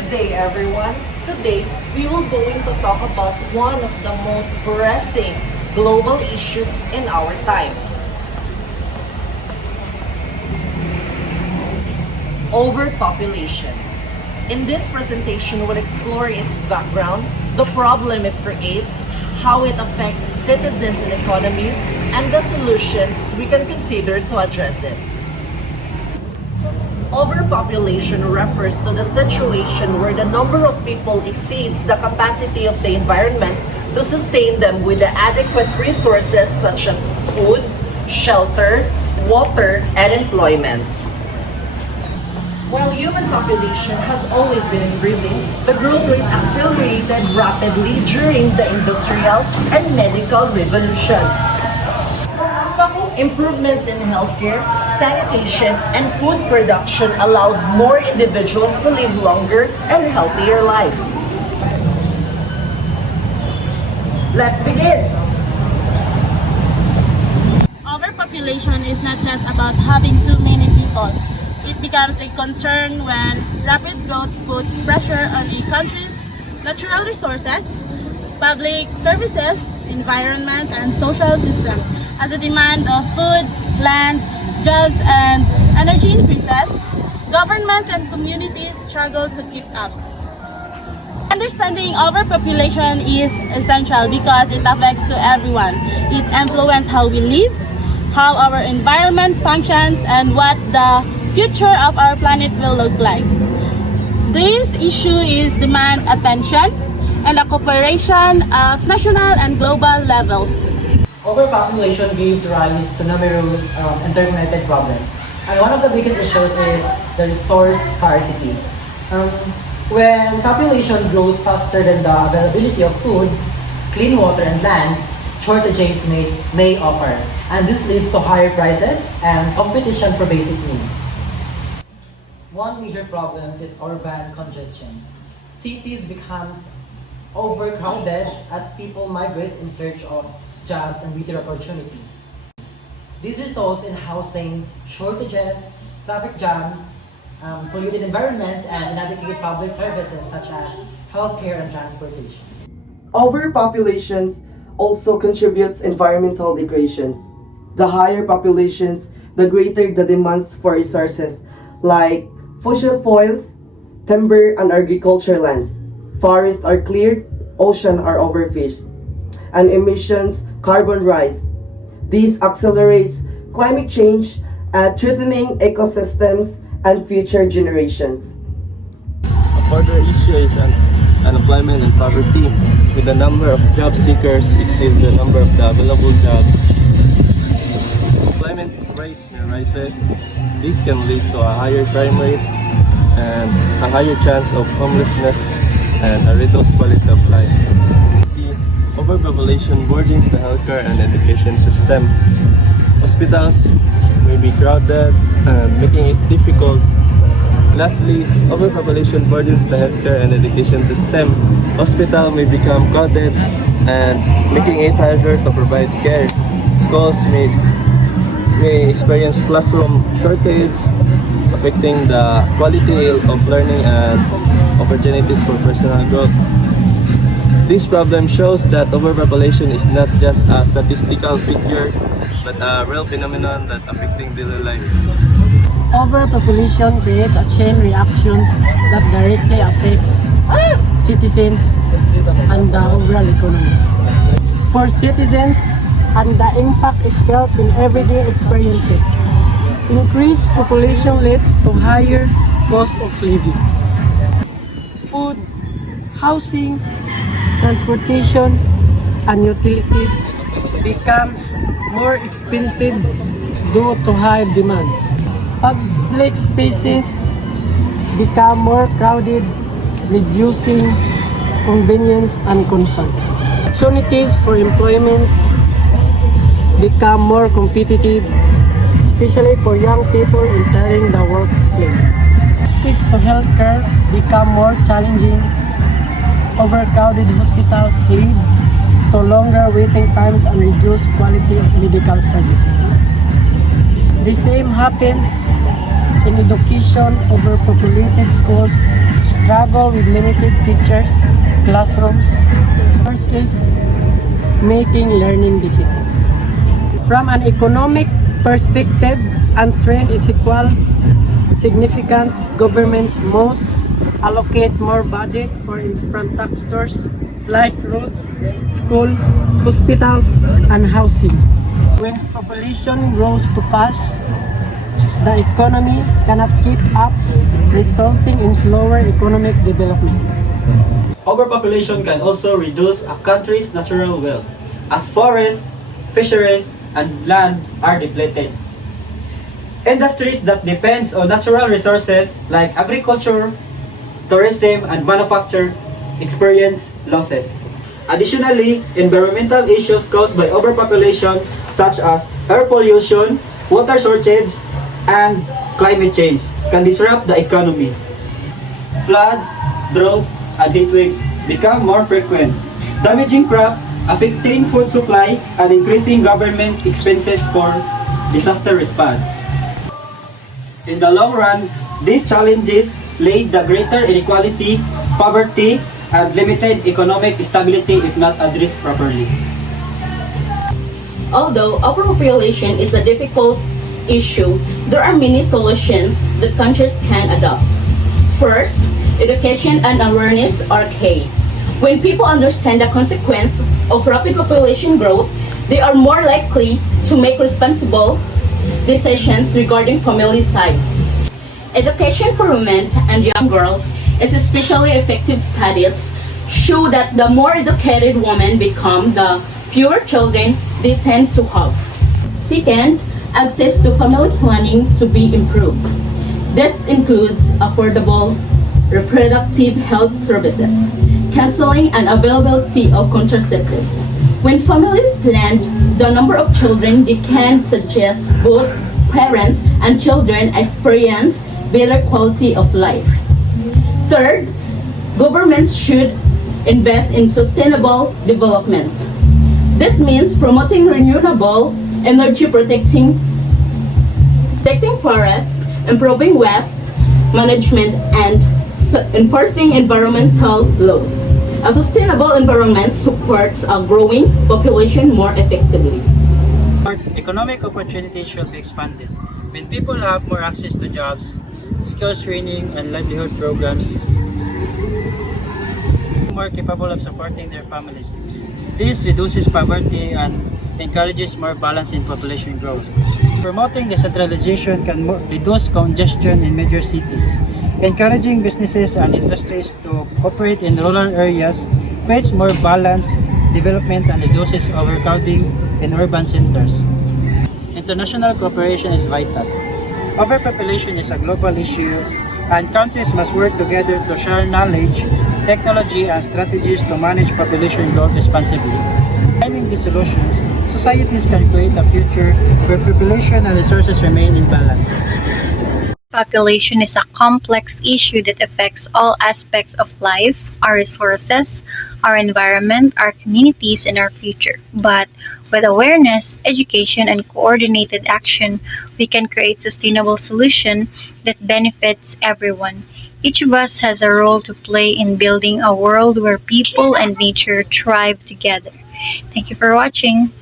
Good day, everyone. Today, we will going to talk about one of the most pressing global issues in our time. Overpopulation. In this presentation, we'll explore its background, the problem it creates, how it affects citizens and economies, and the solutions we can consider to address it. Overpopulation refers to the situation where the number of people exceeds the capacity of the environment to sustain them with the adequate resources such as food, shelter, water, and employment. While human population has always been increasing, the growth rate accelerated rapidly during the Industrial and Medical Revolution. Improvements in healthcare, sanitation, and food production allowed more individuals to live longer and healthier lives. Let's begin! Overpopulation is not just about having too many people. It becomes a concern when rapid growth puts pressure on a country's natural resources, public services, environment, and social system. As the demand of food, land, jobs, and energy increases, governments and communities struggle to keep up. Understanding overpopulation is essential because it affects to everyone. It influences how we live, how our environment functions, and what the future of our planet will look like. This issue is demand attention and the cooperation of national and global levels. Overpopulation gives rise to numerous interconnected problems. And one of the biggest issues is the resource scarcity. When population grows faster than the availability of food, clean water, and land, shortages may occur. And this leads to higher prices and competition for basic needs. One major problem is urban congestion. Cities becomes overcrowded as people migrate in search of jobs and better opportunities. This results in housing shortages, traffic jams, polluted environments, and inadequate public services such as healthcare and transportation. Overpopulations also contributes environmental degradations. The higher populations, the greater the demands for resources like fossil fuels, timber, and agriculture lands. Forests are cleared, oceans are overfished, and emissions carbon rise. This accelerates climate change, threatening ecosystems and future generations. A further issue is unemployment and poverty. With the number of job seekers exceeds the number of the available jobs, employment rates may rises. This can lead to a higher crime rates and a higher chance of homelessness and a reduced quality of life. Overpopulation burdens the healthcare and education system. Hospitals may be crowded and making it difficult. Lastly, overpopulation burdens the healthcare and education system. Hospitals may become crowded and making it harder to provide care. Schools may experience classroom shortage, affecting the quality of learning and opportunities for personal growth. This problem shows that overpopulation is not just a statistical figure, but a real phenomenon that affecting daily life. Overpopulation creates a chain reactions that directly affects citizens and the overall economy. For citizens, and the impact is felt in everyday experiences. Increased population leads to higher cost of living. Food, housing, transportation, and utilities becomes more expensive due to high demand. Public spaces become more crowded, reducing convenience and comfort. Opportunities for employment become more competitive, especially for young people entering the workplace. Access to healthcare become more challenging. Overcrowded hospitals lead to longer waiting times and reduced quality of medical services. The same happens in education. Overpopulated schools struggle with limited teachers, classrooms, courses, making learning difficult. From an economic perspective, unstrained is equal significant. Governments must allocate more budget for infrastructures like roads, school, hospitals, and housing. When population grows too fast, the economy cannot keep up, resulting in slower economic development. Overpopulation can also reduce a country's natural wealth, as forests, fisheries, and land are depleted. Industries that depend on natural resources like agriculture, tourism, and manufacture experience losses. Additionally, environmental issues caused by overpopulation such as air pollution, water shortage, and climate change can disrupt the economy. Floods, droughts, and heatwaves become more frequent, damaging crops, affecting food supply, and increasing government expenses for disaster response. In the long run, these challenges lead to greater inequality, poverty, and limited economic stability if not addressed properly. Although overpopulation is a difficult issue, there are many solutions that countries can adopt. First, education and awareness are key. When people understand the consequence of rapid population growth, they are more likely to make responsible decisions regarding family size. Education for women and young girls is especially effective. Studies show that the more educated women become, the fewer children they tend to have. Second, access to family planning to be improved. This includes affordable reproductive health services, counseling, and availability of contraceptives. When families plan the number of children, they can suggest both parents and children experience better quality of life. Third, governments should invest in sustainable development. This means promoting renewable energy, protecting forests, improving waste management, and enforcing environmental laws. A sustainable environment supports a growing population more effectively. Economic opportunities should be expanded. When people have more access to jobs, skills training, and livelihood programs, more capable of supporting their families. This reduces poverty and encourages more balance in population growth. Promoting decentralization can reduce congestion in major cities. Encouraging businesses and industries to operate in rural areas creates more balanced development and reduces overcrowding in urban centers. International cooperation is vital. Overpopulation is a global issue, and countries must work together to share knowledge, technology, and strategies to manage population growth responsibly. Finding these solutions, societies can create a future where population and resources remain in balance. Population is a complex issue that affects all aspects of life, our resources, our environment, our communities, and our future. But with awareness, education, and coordinated action, we can create sustainable solutions that benefits everyone. Each of us has a role to play in building a world where people and nature thrive together. Thank you for watching.